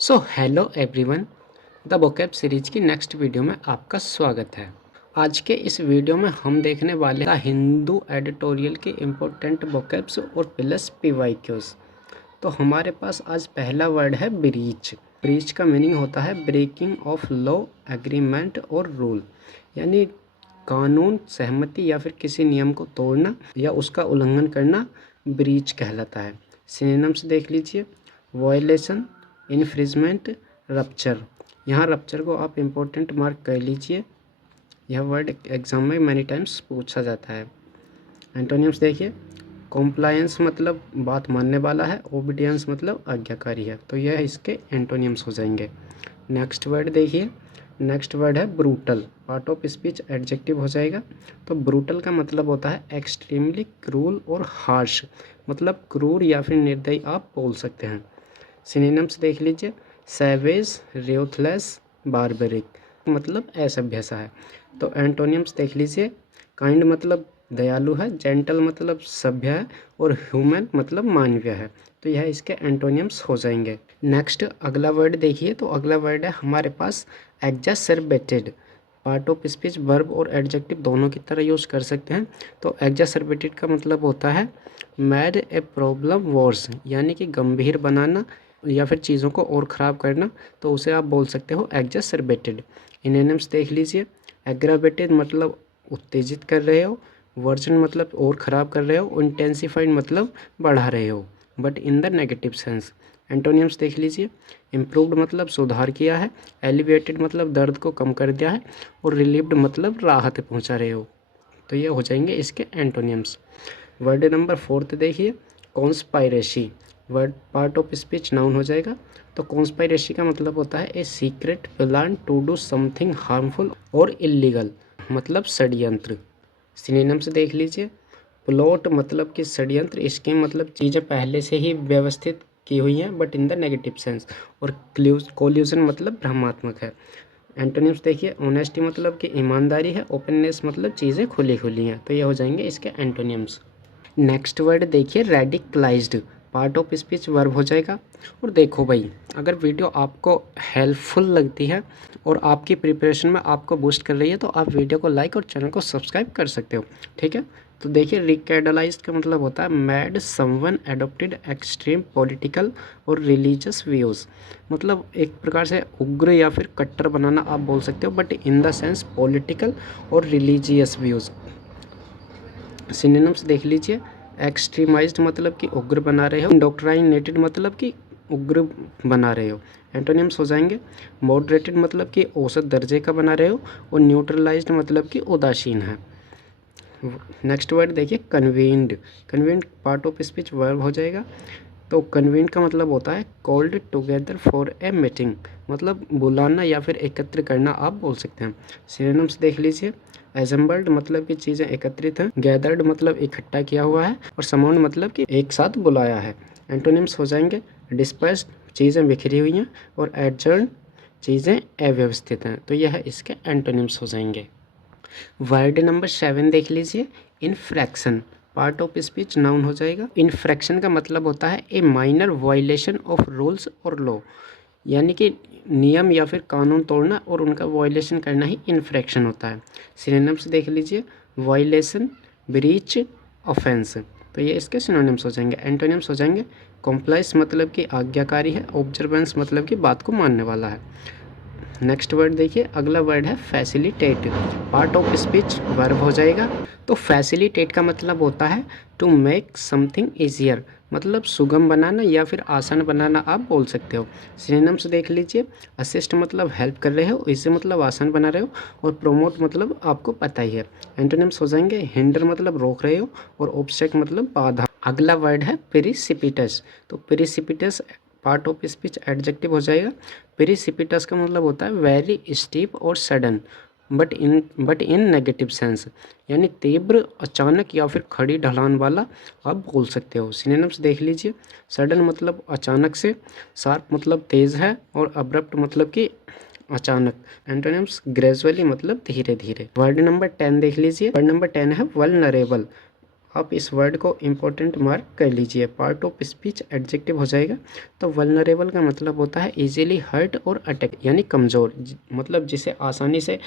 So hello everyone, the vocab series की next video में आपका स्वागत है। आज के इस वीडियो में हम देखने वाले हैं हिंदू एडिटोरियल के इम्पोर्टेंट वोकैब्स और प्लस पीवाईक्यूज। तो हमारे पास आज पहला वर्ड है ब्रीच। ब्रीच का मीनिंग होता है ब्रेकिंग ऑफ लॉ, एग्रीमेंट और रूल, यानी कानून, सहमति या फिर किसी नियम को तोड़ना या उसका उल्लंघन करना ब्रीच कहलाता है। सिनोनिम्स देख लीजिए, वायलेशन, इन्फ्रिजमेंट, रप्चर। यहाँ रप्चर को आप इम्पोर्टेंट मार्क कर लीजिए, यह वर्ड एग्जाम में मैनी टाइम्स पूछा जाता है। एंटोनिम्स देखिए, कॉम्प्लायंस मतलब बात मानने वाला है, ओबीडियंस मतलब आज्ञाकारी है। तो यह इसके एंटोनिम्स हो जाएंगे। नेक्स्ट वर्ड देखिए, नेक्स्ट वर्ड है brutal. Part of speech adjective हो जाएगा। तो ब्रूटल का मतलब होता है एक्सट्रीमली क्रूर और हार्श, मतलब क्रूर या फिर निर्दयी आप बोल सकते हैं। सिनोनिम्स देख लीजिए, सैवेज, रेथलेस, बारबेरिक मतलब असभ्य सा है। तो एंटोनिम्स देख लीजिए, काइंड मतलब दयालु है, जेंटल मतलब सभ्य है और ह्यूमन मतलब मानवीय है। तो यह इसके एंटोनिम्स हो जाएंगे। नेक्स्ट अगला वर्ड देखिए, तो अगला वर्ड है हमारे पास एग्जासर्बेटेड। पार्ट ऑफ स्पीच वर्ब और एडजेक्टिव दोनों की तरह यूज़ कर सकते हैं। तो एग्जासर्बेटेड का मतलब होता है मेड ए प्रॉब्लम वर्स, यानी कि गंभीर बनाना या फिर चीज़ों को और ख़राब करना। तो उसे आप बोल सकते हो एग्जासर्बेटेड। इनोनिम्स देख लीजिए, एग्रावेटेड मतलब उत्तेजित कर रहे हो, वर्जन मतलब और ख़राब कर रहे हो, इंटेंसिफाइड मतलब बढ़ा रहे हो, but in the negative sense. Antonyms देख लीजिए, इम्प्रूव्ड मतलब सुधार किया है, एलिवेटेड मतलब दर्द को कम कर दिया है और रिलीव्ड मतलब राहत पहुंचा रहे हो। तो ये हो जाएंगे इसके एंटोनिम्स। वर्ड नंबर 4 देखिए, conspiracy. Word part of speech noun हो जाएगा। तो कॉन्स्पायरेसी का मतलब होता है a secret plan to do something harmful और इलीगल, मतलब षड्यंत्र। सिनोनिम्स देख लीजिए, प्लॉट मतलब कि षड्यंत्र, स्कीम मतलब चीज़ें पहले से ही व्यवस्थित की हुई हैं but in the negative sense, और कोल्यूजन मतलब भ्रमात्मक है। एंटोनिम्स देखिए, ऑनेस्टी मतलब कि ईमानदारी है, ओपननेस मतलब चीज़ें खुली खुली हैं। तो ये हो जाएंगे इसके एंटोनिम्स। नेक्स्ट वर्ड देखिए, radicalised. Part of speech verb हो जाएगा। और देखो भाई, अगर वीडियो आपको हेल्पफुल लगती है और आपकी प्रिपरेशन में आपको बूस्ट कर रही है तो आप वीडियो को लाइक और चैनल को सब्सक्राइब कर सकते हो, ठीक है। तो देखिए, रिकैडलाइज्ड का मतलब होता है mad someone adopted extreme political और रिलीजियस व्यूज़, मतलब एक प्रकार से उग्र या फिर कट्टर बनाना आप बोल सकते हो, but in the sense political और रिलीजियस व्यूज़। सिनोनिम्स देख लीजिए, एक्सट्रीमाइज्ड मतलब कि उग्र बना रहे हो, इंडोक्ट्राइनेटेड मतलब कि उग्र बना रहे हो। एंटोनिम्स हो जाएंगे, मॉडरेटेड मतलब कि औसत दर्जे का बना रहे हो और न्यूट्रलाइज्ड मतलब कि उदासीन है। नेक्स्ट वर्ड देखिए, convened. Convened part of speech verb हो जाएगा। तो कन्वीन्ड का मतलब होता है called together for a meeting, मतलब बुलाना या फिर एकत्र करना आप बोल सकते हैं। सिनोनिम्स देख लीजिए, एसेंबल्ड मतलब कि चीज़ें एकत्रित हैं, गैदर्ड मतलब इकट्ठा किया हुआ है और समाउंड मतलब कि एक साथ बुलाया है। एंटोनिम्स हो जाएंगे, डिस्पर्स्ड चीज़ें बिखरी हुई हैं और एडजर्न चीज़ें अव्यवस्थित हैं। तो यह इसके एंटोनिम्स हो जाएंगे। वर्ड नंबर 7 देख लीजिए, इनफ्रैक्शन। पार्ट ऑफ स्पीच नाउन हो जाएगा। इनफ्रैक्शन का मतलब होता है ए माइनर वायलेशन ऑफ रूल्स और लॉ, यानी कि नियम या फिर कानून तोड़ना और उनका वायलेशन करना ही इन्फ्रैक्शन होता है। सिनोनिम्स देख लीजिए, वायलेशन, ब्रीच, ऑफेंस। तो ये इसके सिनोनिम्स हो जाएंगे। एंटोनिम्स हो जाएंगे, कॉम्प्लाइस मतलब कि आज्ञाकारी है, ऑब्जर्वेंस मतलब कि बात को मानने वाला है। नेक्स्ट वर्ड देखिए, अगला वर्ड है facilitate. Part of speech verb हो जाएगा। तो फैसिलिटेट का मतलब होता है टू मेक समथिंग ईजियर, मतलब सुगम बनाना या फिर आसान बनाना आप बोल सकते हो। सिनोनिम्स देख लीजिए, असिस्ट मतलब हेल्प कर रहे हो, इसे मतलब आसान बना रहे हो और प्रोमोट मतलब आपको पता ही है। एंटोनिम्स हो जाएंगे, हिंडर मतलब रोक रहे हो और ऑब्स्टेक मतलब बाधा। अगला वर्ड है प्रिसिपिटस। तो प्रिसिपिटस पार्ट ऑफ स्पीच एडजेक्टिव हो जाएगा। प्रिसिपिटस का मतलब होता है वेरी स्टीप और sudden, but in negative sense, यानी तीव्र, अचानक या फिर खड़ी ढलान वाला आप बोल सकते हो। सिनोनिम्स देख लीजिए, सडन मतलब अचानक से, शार्प मतलब तेज़ है और अब्रप्ट मतलब कि अचानक। एंटोनिम्स ग्रेजुअली मतलब धीरे धीरे। वर्ड नंबर 10 देख लीजिए, वर्ड नंबर 10 है वल्नरेबल। आप इस वर्ड को इम्पोर्टेंट मार्क कर लीजिए। पार्ट ऑफ स्पीच एडजेक्टिव हो जाएगा। तो वल्नरेबल का मतलब होता है इजीली हर्ट और अटैक, यानी कमज़ोर, मतलब जिसे आसानी से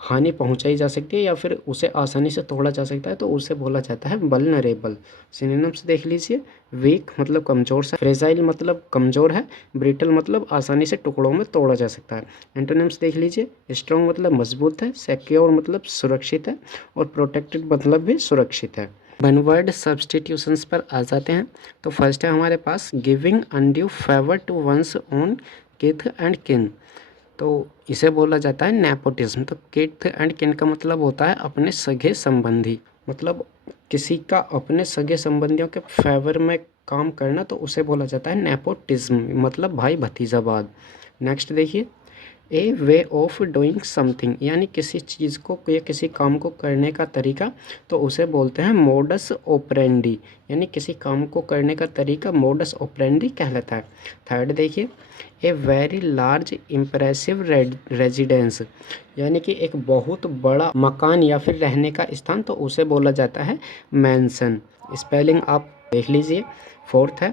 हानि पहुंचाई जा सकती है या फिर उसे आसानी से तोड़ा जा सकता है, तो उसे बोला जाता है वल्नरेबल। सिनोनिम्स देख लीजिए। वीक मतलब कमज़ोर सा, फ्रेजाइल मतलब कमज़ोर है, ब्रिटल मतलब आसानी से टुकड़ों में तोड़ा जा सकता है। एंटोनिम्स देख लीजिए। स्ट्रॉन्ग मतलब मजबूत है, सिक्योर मतलब सुरक्षित है, और प्रोटेक्टेड मतलब भी सुरक्षित है। वन वर्ड सब्सटीट्यूशंस पर आ जाते हैं। तो फर्स्ट है हमारे पास giving undue favour to one's own kith and kin. तो इसे बोला जाता है नेपोटिज्म। तो किथ एंड किन का मतलब होता है अपने सगे संबंधी, मतलब किसी का अपने सगे संबंधियों के फेवर में काम करना, तो उसे बोला जाता है नेपोटिज्म, मतलब भाई भतीजावाद। नेक्स्ट देखिए, ए वे ऑफ डूइंग समथिंग, यानी किसी चीज़ को या किसी काम को करने का तरीका, तो उसे बोलते हैं मोडस ऑपरेंडी, यानी किसी काम को करने का तरीका मोडस ऑपरेंडी कहलाता है। थर्ड देखिए, a very large impressive residence, यानी कि एक बहुत बड़ा मकान या फिर रहने का स्थान, तो उसे बोला जाता है मैंसन। स्पेलिंग आप देख लीजिए। फोर्थ है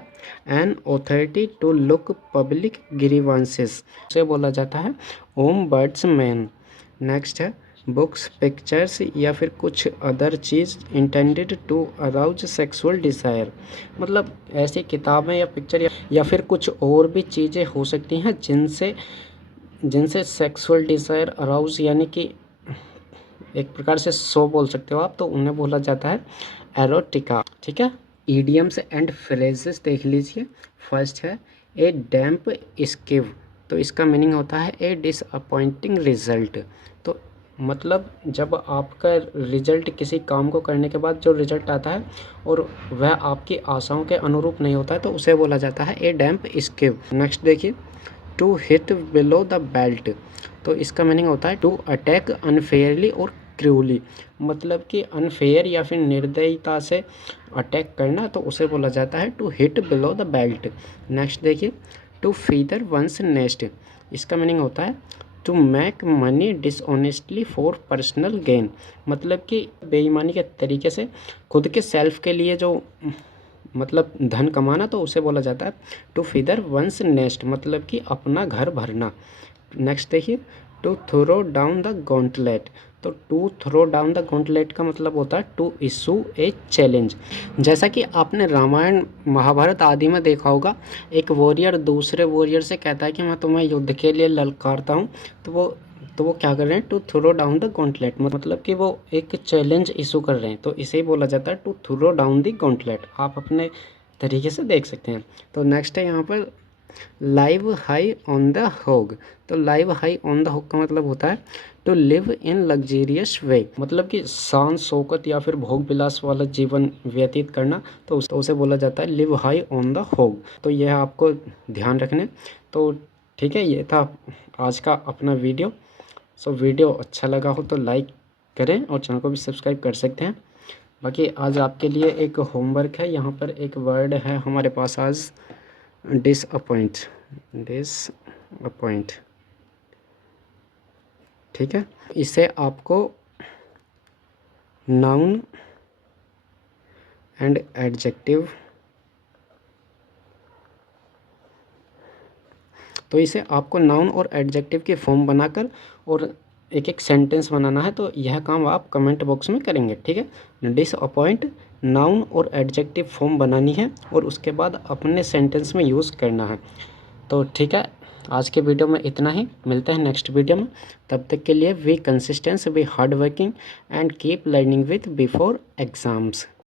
an authority to look public grievances, उसे बोला जाता है ओम्बड्समैन। नेक्स्ट है बुक्स, पिक्चर्स या फिर कुछ अदर चीज़ intended to arouse sexual desire, मतलब ऐसी किताबें या पिक्चर या फिर कुछ और भी चीज़ें हो सकती हैं जिनसे जिनसे सेक्सुअल डिज़ायर अराउज, यानी कि एक प्रकार से शो बोल सकते हो आप, तो उन्हें बोला जाता है एरोटिका। ठीक है। ईडियम्स एंड फ्रेजेस देख लीजिए। फर्स्ट है ए डैम्प स्किव, तो इसका मीनिंग होता है ए डिसअपॉइंटिंग रिजल्ट। तो मतलब जब आपका रिजल्ट किसी काम को करने के बाद जो रिजल्ट आता है और वह आपकी आशाओं के अनुरूप नहीं होता है, तो उसे बोला जाता है ए डैम्प स्किव। नेक्स्ट देखिए, to hit below the belt, तो इसका मीनिंग होता है टू अटैक अनफेयरली और क्रूअली, मतलब कि अनफेयर या फिर निर्दयता से अटैक करना, तो उसे बोला जाता है to hit below the belt. Next देखिए, टू फीदर वंस नेस्ट, इसका मीनिंग होता है to make money dishonestly for personal gain, मतलब कि बेईमानी के तरीके से खुद के सेल्फ के लिए जो मतलब धन कमाना, तो उसे बोला जाता है टू फीदर वंस नेस्ट, मतलब कि अपना घर भरना। नेक्स्ट देखिए, to throw down the gauntlet, तो to throw down the gauntlet का मतलब होता है टू इशू ए चैलेंज। जैसा कि आपने रामायण महाभारत आदि में देखा होगा, एक वॉरियर दूसरे वॉरियर से कहता है कि मैं तुम्हें युद्ध के लिए ललकारता हूँ, तो वो क्या कर रहे हैं, to throw down the gauntlet, मतलब कि वो एक चैलेंज इशू कर रहे हैं, तो इसे ही बोला जाता है to throw down the gauntlet. आप अपने तरीके से देख सकते हैं। तो नेक्स्ट है यहाँ पर लाइव हाई ऑन द होग, तो लाइव हाई ऑन द होग का मतलब होता है टू लिव इन लग्जेरियस वे, मतलब कि शान शौकत या फिर भोग विलास वाला जीवन व्यतीत करना, तो उसे बोला जाता है लिव हाई ऑन द होग। तो यह आपको ध्यान रखने। तो ठीक है, ये था आज का अपना वीडियो। सो वीडियो अच्छा लगा हो तो लाइक करें और चैनल को भी सब्सक्राइब कर सकते हैं। बाकी आज आपके लिए एक होमवर्क है, यहाँ पर एक वर्ड है हमारे पास आज, डिसअपॉइंट। डिसअपॉइंट, ठीक है। इसे आपको नाउन एंड एडजेक्टिव, तो इसे आपको नाउन और एडजेक्टिव के फॉर्म बनाकर और एक एक सेंटेंस बनाना है। तो यह काम आप कमेंट बॉक्स में करेंगे, ठीक है। डिसअपॉइंट नाउन और एडजेक्टिव फॉर्म बनानी है और उसके बाद अपने सेंटेंस में यूज़ करना है। तो ठीक है, आज के वीडियो में इतना ही। मिलते हैं नेक्स्ट वीडियो में। तब तक के लिए we consistence, we hard working and keep learning with before exams.